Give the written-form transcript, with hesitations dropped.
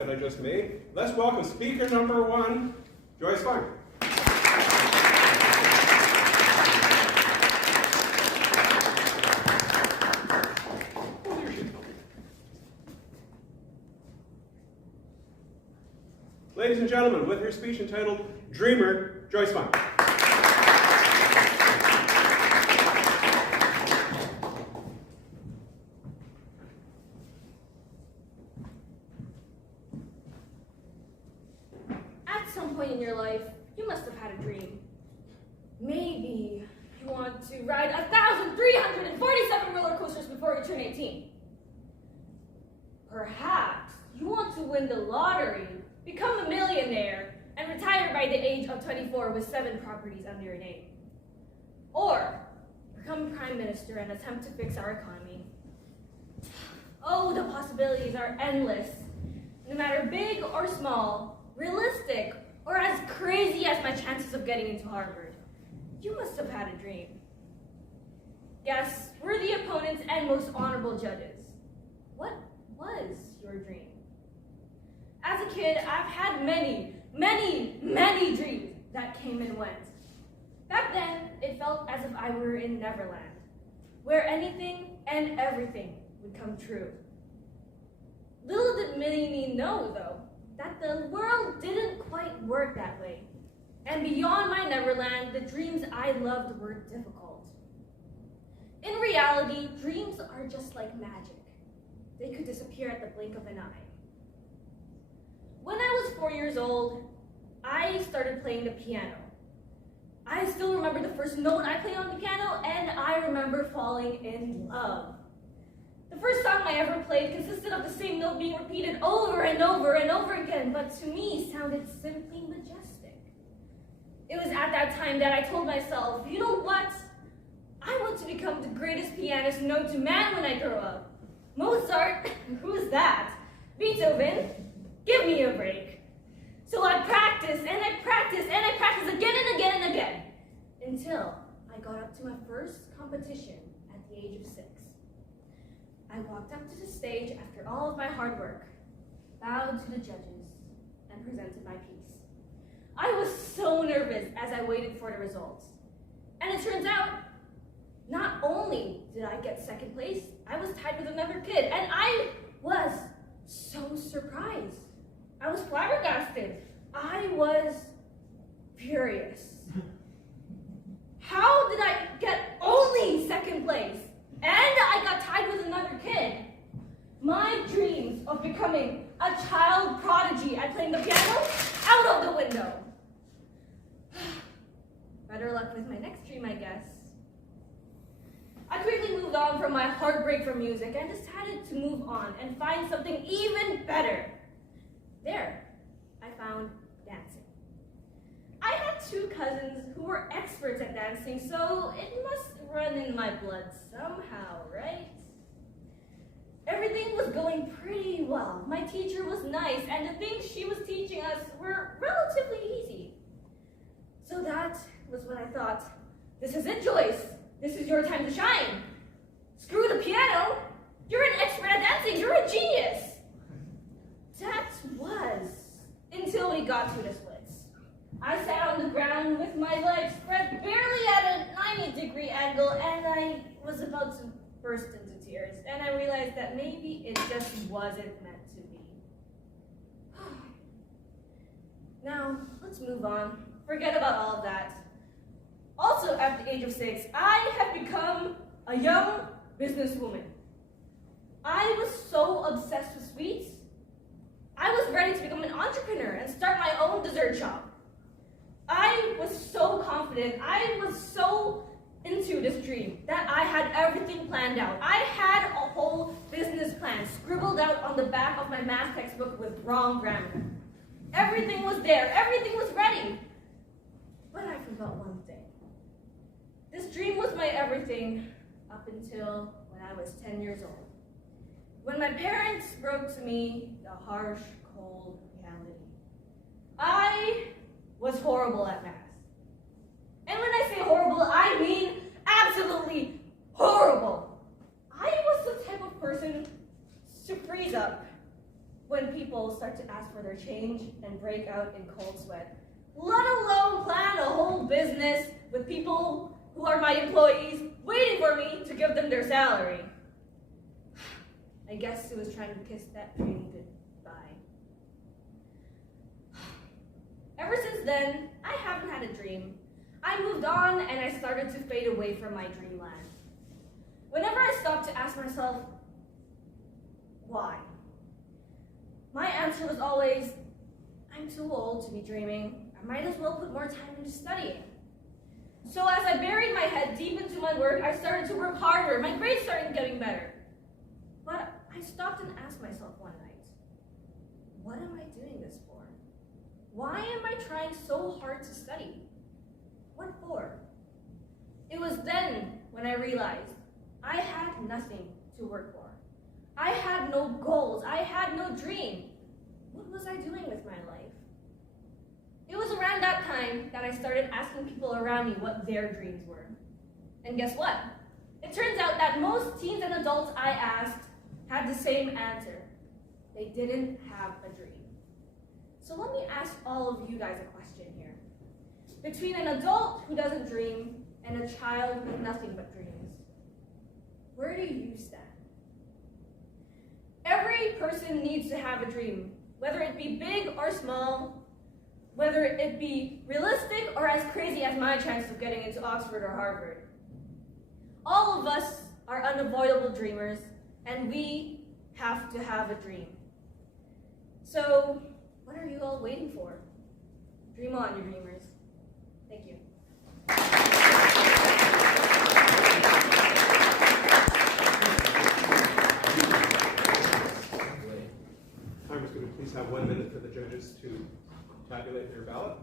that I just made. Let's welcome speaker number 1, Joyce Funk. Ladies and gentlemen, with her speech entitled Dreamer, Joyce Funk. At some point in your life, you must have had a dream. Maybe you want to ride 1,347 roller coasters before you turn 18. Perhaps you want to win the lottery, become a millionaire, and retire by the age of 24 with 7 properties under your name. Or become prime minister and attempt to fix our economy. Oh, the possibilities are endless. No matter big or small, realistic, or as crazy as my chances of getting into Harvard, you must have had a dream. Yes, we're the opponents and most honorable judges. What was your dream? As a kid, I've had many dreams that came and went. Back then, it felt as if I were in Neverland, where anything and everything would come true. Little did many know, though, that the world didn't quite work that way. And beyond my Neverland, the dreams I loved were difficult. In reality, dreams are just like magic. They could disappear at the blink of an eye. When I was 4 years old, I started playing the piano. I still remember the first note I played on the piano, and I remember falling in love. The first song I ever played consisted of the same note being repeated over and over and over again, but to me sounded simply majestic. It was at that time that I told myself, you know what? I want to become the greatest pianist known to man when I grow up. Mozart? Who's that? Beethoven? Give me a break. So I practiced and I practiced and I practiced again and again and again until I got up to my first competition at the age of 6. I walked up to the stage after all of my hard work, bowed to the judges, and presented my piece. I was so nervous as I waited for the results. And it turns out, not only did I get second place, I was tied with another kid, and I was so surprised. I was flabbergasted. I was furious. How did I get only second place? And I got tied with another kid. My dreams of becoming a child prodigy at playing the piano, out of the window. Better luck with my next dream, I guess. I quickly moved on from my heartbreak for music and decided to move on and find something even better. There, I found dancing. I had 2 cousins who were experts at dancing, so it must run in my blood somehow, right? Everything was going pretty well. My teacher was nice, and the things she was teaching us were relatively easy. So that was when I thought, this is it, Joyce. This is your time to shine. Screw the piano. You're an expert at dancing. You're a genius. That was until we got to the splits. I sat on the ground with my legs spread barely at a 90-degree angle, and I was about to burst into tears, and I realized that maybe it just wasn't meant to be. Now, let's move on. Forget about all of that. Also, at the age of 6, I have become a young businesswoman. I was so obsessed with sweets, I was ready to become an entrepreneur and start my own dessert shop. I was so confident, I was so into this dream that I had everything planned out. I had a whole business plan scribbled out on the back of my math textbook with wrong grammar. Everything was there, everything was ready. But I forgot one thing. This dream was my everything up until when I was 10 years old. When my parents broke to me the harsh, cold reality. I was horrible at math. And when I say horrible, I mean absolutely horrible. I was the type of person to freeze up, when people start to ask for their change and break out in cold sweat, let alone plan a whole business with people who are my employees waiting for me to give them their salary. I guess it was trying to kiss that dream goodbye. Ever since then, I haven't had a dream. I moved on and I started to fade away from my dreamland. Whenever I stopped to ask myself, why? My answer was always, I'm too old to be dreaming. I might as well put more time into studying. So as I buried my head deep into my work, I started to work harder. My grades started getting better. But I stopped and asked myself one night, what am I doing this for? Why am I trying so hard to study? What for? It was then when I realized I had nothing to work for. I had no goals. I had no dream. What was I doing with my life? It was around that time that I started asking people around me what their dreams were. And guess what? It turns out that most teens and adults I asked had the same answer. They didn't have a dream. So let me ask all of you guys a question here. Between an adult who doesn't dream and a child with nothing but dreams, where do you stand? Every person needs to have a dream, whether it be big or small, whether it be realistic or as crazy as my chance of getting into Oxford or Harvard. All of us are unavoidable dreamers, and we have to have a dream. So, what are you all waiting for? Dream on, you dreamers. Thank you. Congress, could we please have 1 minute for the judges to tabulate their ballot?